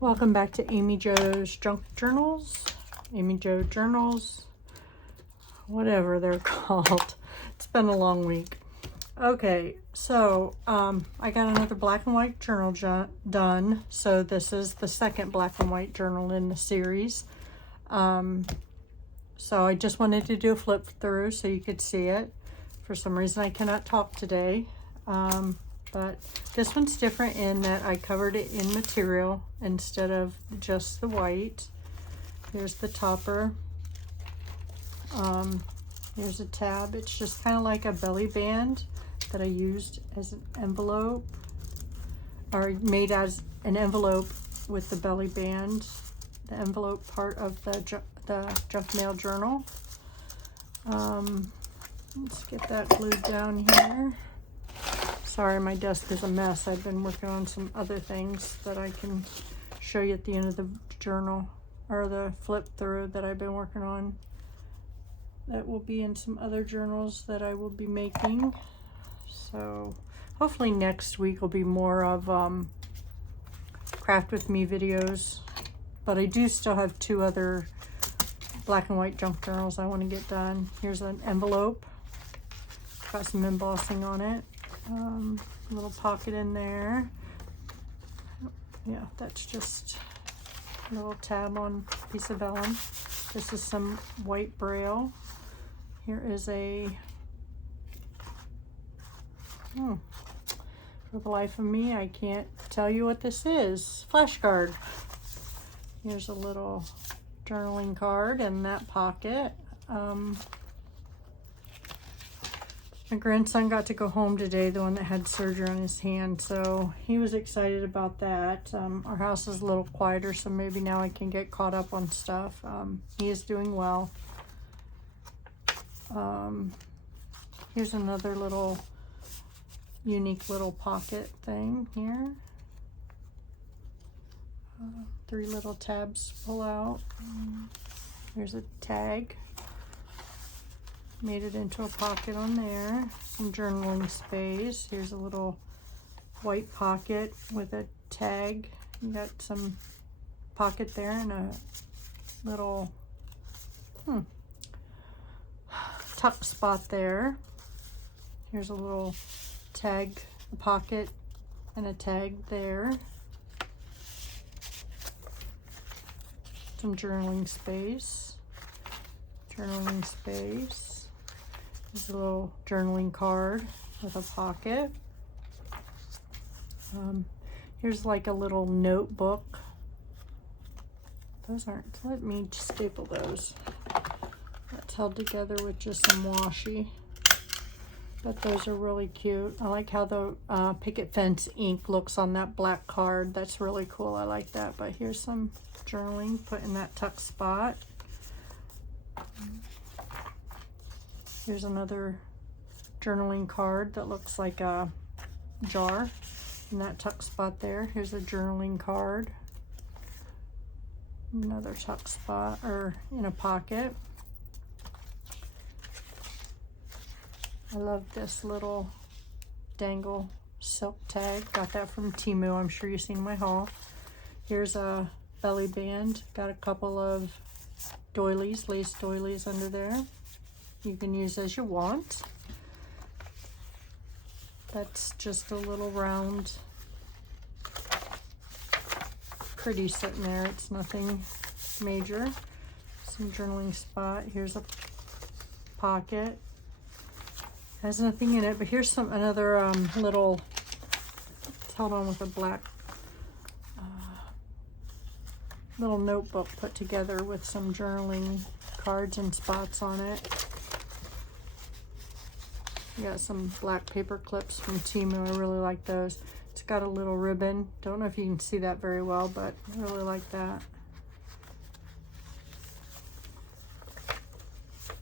Welcome back to Amy Jo's Junk Journals, Amy Jo Journals, whatever they're called. It's been a long week. Okay, so I got another black and white journal done. So this is the second black and white journal in the series. So I just wanted to do a flip through so you could see it. For some reason I cannot talk today. But this one's different in that I covered it in material instead of just the white. Here's the topper. Here's a tab. It's just kind of like a belly band that I used as an envelope, or made as an envelope with the belly band, the envelope part of the junk mail journal. Let's get that glued down here. Sorry, my desk is a mess. I've been working on some other things that I can show you at the end of the journal, or the flip through that I've been working on. That will be in some other journals that I will be making. So hopefully next week will be more of craft with me videos. But I do still have 2 other black and white junk journals I want to get done. Here's an envelope. Got some embossing on it. Little pocket in there. Yeah, that's just a little tab on a piece of vellum. This is some white braille. Here is a, for the life of me, I can't tell you what this is. Flashcard. Here's a little journaling card in that pocket. My grandson got to go home today, the one that had surgery on his hand, so he was excited about that. Our house is a little quieter, so maybe now I can get caught up on stuff. He is doing well. Here's another little unique little pocket thing here. 3 little tabs pull out. Here's a tag. Made it into a pocket on there. Some journaling space. Here's a little white pocket with a tag. You got some pocket there and a little tuck spot there. Here's a little tag, a pocket and a tag there. Some journaling space. Journaling space. There's a little journaling card with a pocket. Here's like a little notebook. Those aren't, let me staple those. That's held together with just some washi. But those are really cute. I like how the picket fence ink looks on that black card. That's really cool. I like that. But here's some journaling put in that tuck spot. Here's another journaling card that looks like a jar in that tuck spot there. Here's a journaling card. Another tuck spot, or in a pocket. I love this little dangle silk tag. Got that from Temu. I'm sure you've seen my haul. Here's a belly band. Got a couple of doilies, lace doilies under there. You can use as you want. That's just a little round, pretty sitting there. It's nothing major. Some journaling spot. Here's a pocket. Has nothing in it, but here's another little, it's held on with a black little notebook put together with some journaling cards and spots on it. Got some black paper clips from Temu. I really like those. It's got a little ribbon. Don't know if you can see that very well, but I really like that.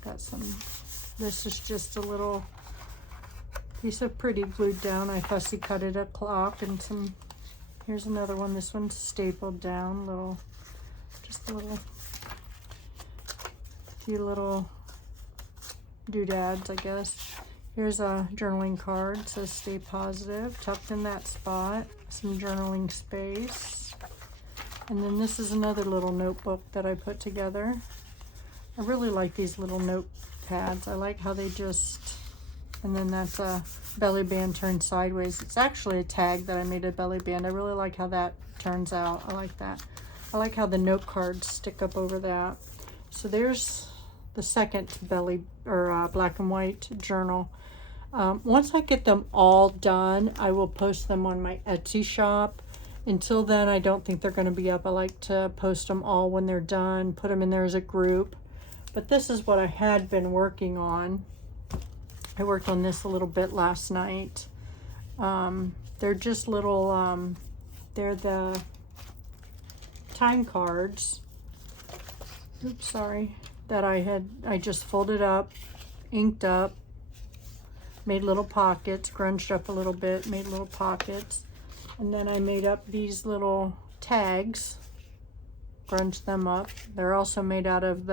Got some, this is just a little piece of pretty glued down. I fussy cut it a clock, and some, here's another one. This one's stapled down, little, just a little, few little doodads, I guess. Here's a journaling card. It says stay positive, tucked in that spot. Some journaling space. And then this is another little notebook that I put together. I really like these little notepads. I like how they just, and then that's a belly band turned sideways. It's actually a tag that I made a belly band. I really like how that turns out. I like that. I like how the note cards stick up over that. So there's the second belly or black and white journal. Once I get them all done, I will post them on my Etsy shop. Until then, I don't think they're going to be up. I like to post them all when they're done, put them in there as a group. But this is what I had been working on. I worked on this a little bit last night. They're just little, they're the time cards. Oops, sorry. That I just folded up, inked up, made little pockets, grunged up a little bit, made little pockets. And then I made up these little tags, grunged them up. They're also made out of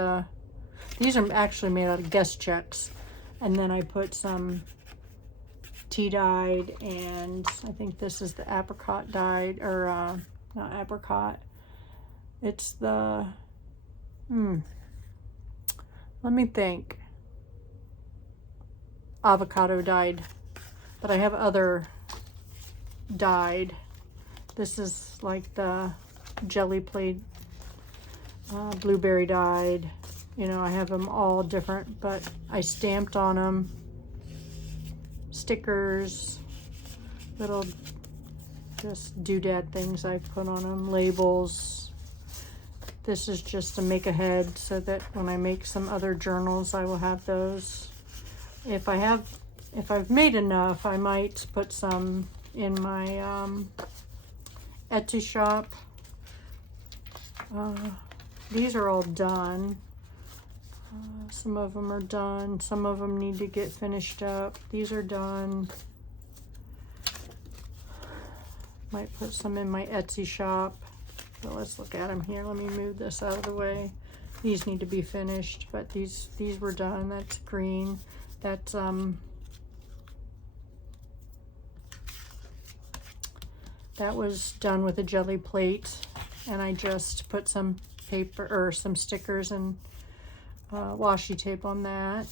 these are actually made out of guest checks. And then I put some tea dyed, and I think this is the apricot dyed, or not apricot. It's the, let me think. Avocado dyed, but I have other dyed. This is like the jelly plate, blueberry dyed. You know, I have them all different, but I stamped on them. Stickers, little just doodad things I put on them, labels. This is just to make a head so that when I make some other journals, I will have those. If I've made enough, I might put some in my Etsy shop. These are all done. Some of them are done. Some of them need to get finished up. These are done. Might put some in my Etsy shop. But let's look at them here. Let me move this out of the way. These need to be finished, but these were done. That's green. That's that was done with a jelly plate, and I just put some paper or some stickers and washi tape on that.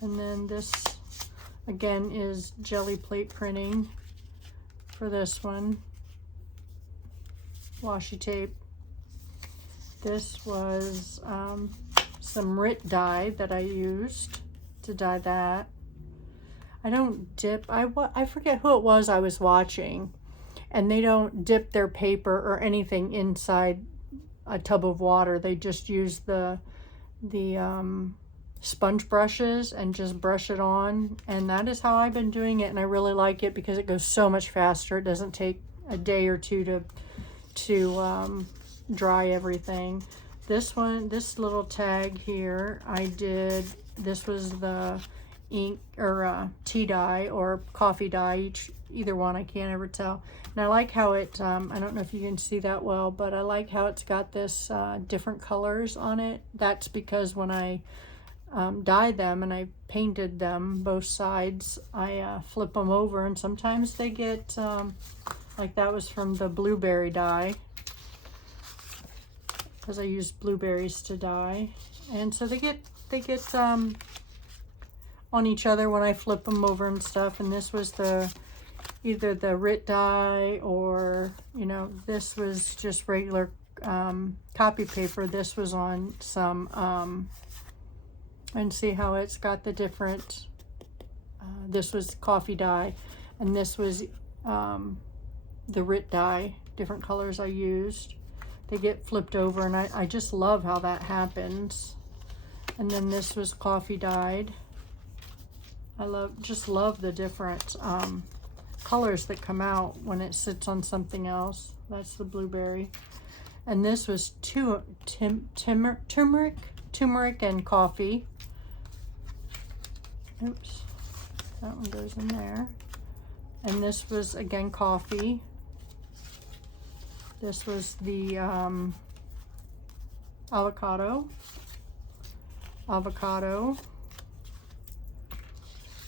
And then this again is jelly plate printing for this one, washi tape. This was some RIT dye that I used to dye that. I don't dip, I forget who it was I was watching, and they don't dip their paper or anything inside a tub of water. They just use the sponge brushes and just brush it on, and that is how I've been doing it, and I really like it because it goes so much faster. It doesn't take a day or two to dry everything. This one, this little tag here, this was the ink or tea dye or coffee dye, either one, I can't ever tell. And I like how it, I don't know if you can see that well, but I like how it's got this different colors on it. That's because when I dyed them and I painted them both sides, I flip them over, and sometimes they get, like that was from the blueberry dye, because I used blueberries to dye. And so they get on each other when I flip them over and stuff. And this was either the RIT dye, or, you know, this was just regular copy paper. This was on some, and see how it's got the different, this was coffee dye, and this was the RIT dye, different colors I used. They get flipped over, and I just love how that happens. And then this was coffee dyed. I just love the different colors that come out when it sits on something else. That's the blueberry. And this was turmeric and coffee. Oops, that one goes in there. And this was again coffee. This was the avocado.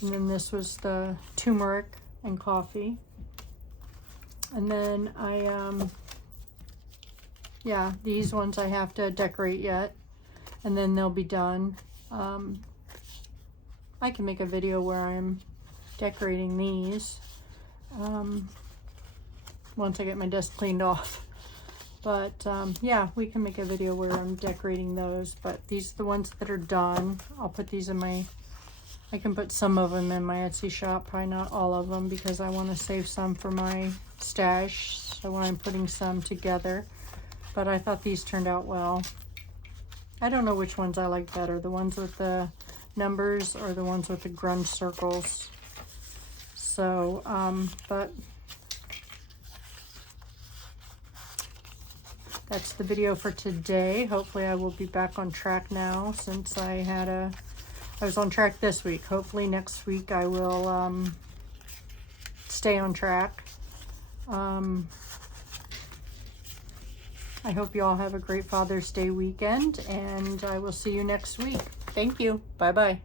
And then this was the turmeric and coffee. And then I yeah, these ones I have to decorate yet, and then they'll be done. I can make a video where I'm decorating these once I get my desk cleaned off. But yeah, we can make a video where I'm decorating those. But these are the ones that are done. I'll put these in my, I can put some of them in my Etsy shop, probably not all of them, because I want to save some for my stash. So when I'm putting some together. But I thought these turned out well. I don't know which ones I like better, the ones with the numbers or the ones with the grunge circles. So, but that's the video for today. Hopefully I will be back on track now, since I was on track this week. Hopefully next week I will stay on track. I hope you all have a great Father's Day weekend, and I will see you next week. Thank you. Bye-bye.